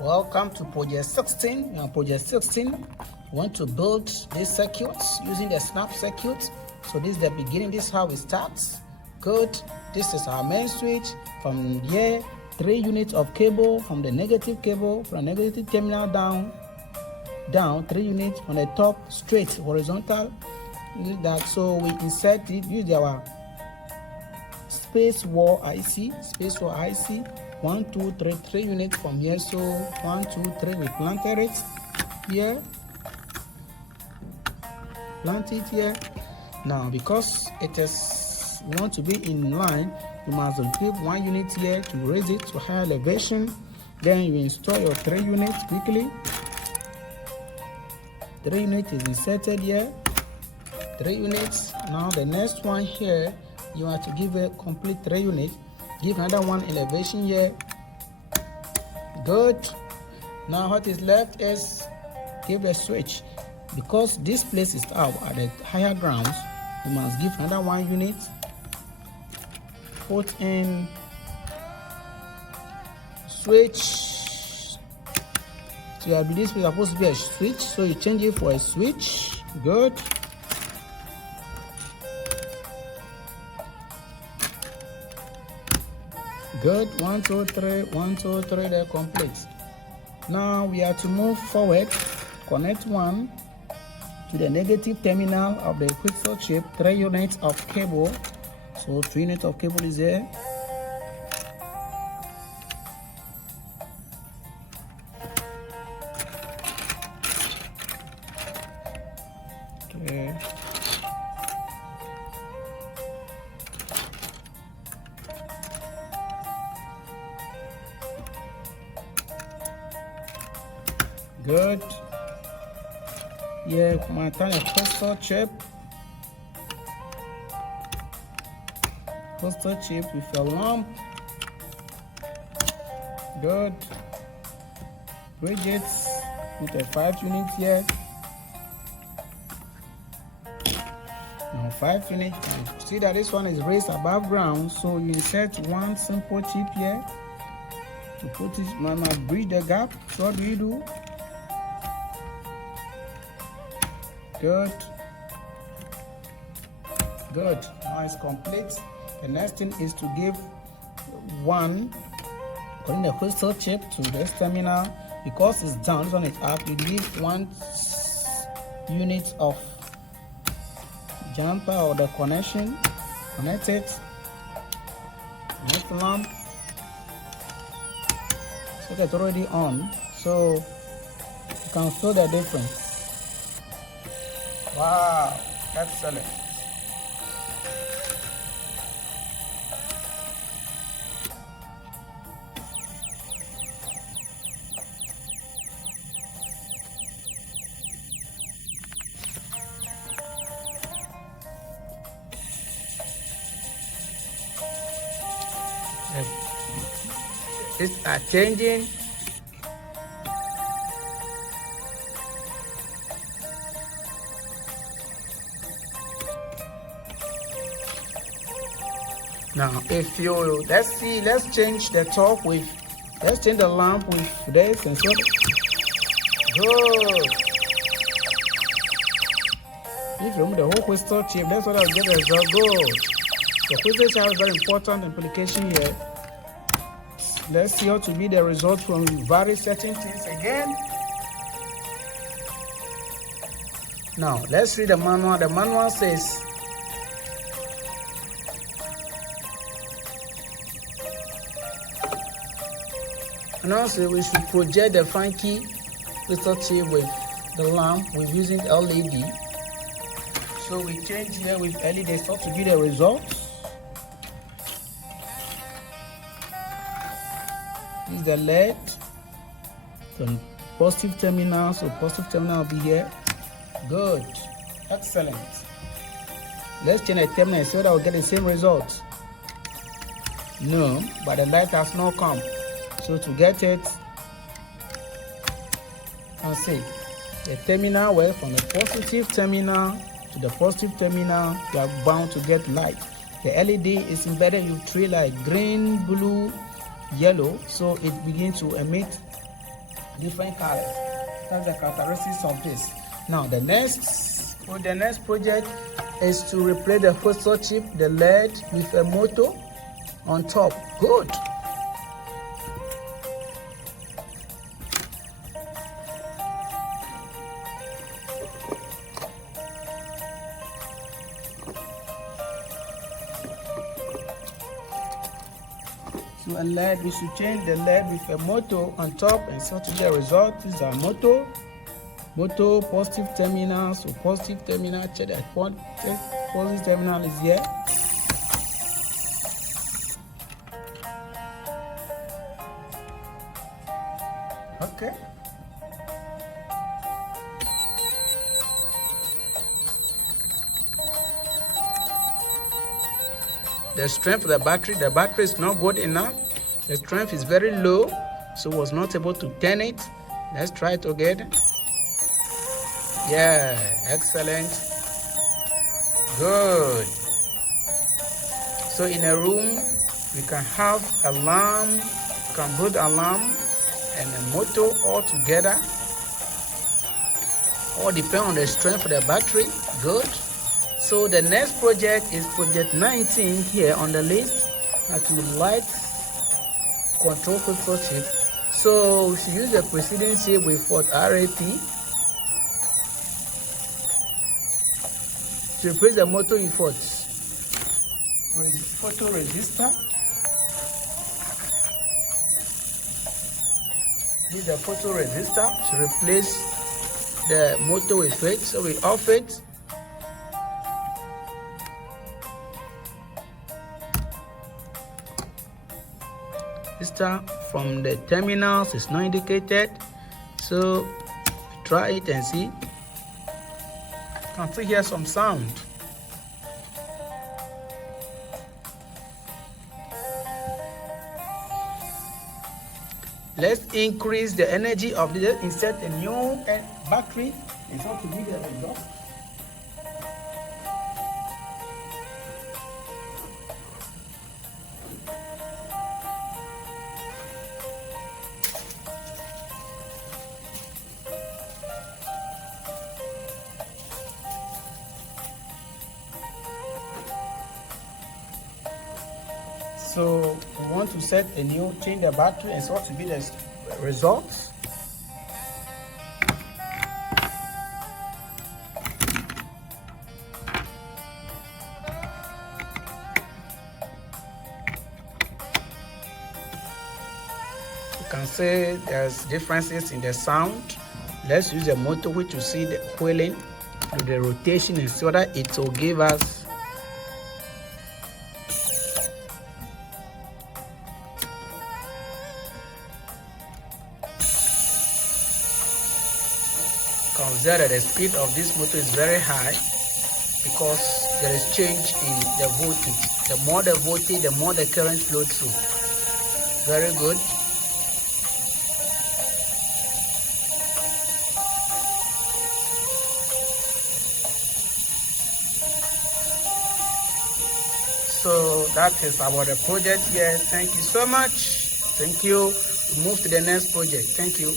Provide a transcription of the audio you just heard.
Welcome to project 16. On project 16, we want to build these circuits using the snap circuit. So this is the beginning. This is how it starts. Good. This is our main switch. From here, 3 units of cable from the negative cable, from negative terminal down 3 units on the top, straight horizontal. That so we insert it. Use our space wall IC. 1, 2, 3, 3 units from here. So 1, 2, 3, we planted it here. Plant it here. Now, because it is want to be in line, you must give 1 unit here to raise it to higher elevation. Then you install your 3 units quickly. 3 units is inserted here. 3 units. Now the next one here, you have to give a complete 3 units. Give another 1 elevation here. Good. Now what is left is give a switch. Because this place is out at the higher grounds, you must give another 1 unit. Put in switch. So I believe this is supposed to be a switch, so you change it for a switch. Good. Good. 1, 2, 3. 1, 2, 3. They're complete. Now we have to move forward. Connect 1 to the negative terminal of the crystal chip. 3 units of cable. So 3 units of cable is there. Okay. Good. Yeah, my turn a crystal chip. Crystal chip with a lamp. Good. Bridges with a 5 units here. Now 5 units. See that this one is raised above ground, so you insert 1 simple chip here to put it. Now bridge the gap. So what do you do? Good. Good. Now it's complete. The next thing is to give 1, putting the crystal chip to this terminal. Because it's down, this one is up, you give 1 unit of jumper or the connection. Connect it. Connect the lamp. So it's already on. So you can feel the difference. Wow, excellent. These are changing. Now, if you let's change the top with, let's change the lamp with this and so. Good. If you remove the whole crystal chip, that's what I'll get as well. Good. The crystal chip has very important implication here. Let's see how to be the result from various certain things again. Now, let's read the manual. The manual says, and also we should project the funky crystal chip with the lamp with using LED. So we change here with LED so to be the result. This is the LED. So positive terminal, so positive terminal will be here. Good. Excellent. Let's change the terminal so that we'll get the same result. No, but the light has not come. So to get it, and see the terminal where from the positive terminal to the positive terminal, you are bound to get light. The LED is embedded with 3 lights: green, blue, yellow. So it begins to emit different colors. That's the characteristics of this. Now the next project is to replace the photo chip, the LED, with a motor on top. Good. So a LED, we should change the LED with a motor on top, and so to the result is our motor positive terminal. So positive terminal, check that positive terminal is here. Okay. The strength of the battery is not good enough. The strength is very low, so was not able to turn it. Let's try it again. Yeah, excellent. Good. So in a room, we can have a lamp, can put a lamp and a motor all together. All depend on the strength of the battery. Good. So the next project is project 19 here on the list, to light control control chip. So we should use the preceding chip with what RAP to replace the motor with what? Photoresistor. Use the photoresistor to replace the motor with it. So we off it. From the terminals is not indicated, so try it and see. You can still hear some sound. Let's increase the energy of this. Insert a new battery and so to give the result. So we want to set a new, change the battery, and so to be the results. You can see there's differences in the sound. Let's use a motor which to see the wheeling, the rotation, and so that it will give us consider that the speed of this motor is very high because there is change in the voltage. The more the voltage, the more the current flow through. Very good. So that is about the project here. Thank you so much. Thank you. We move to the next project. Thank you.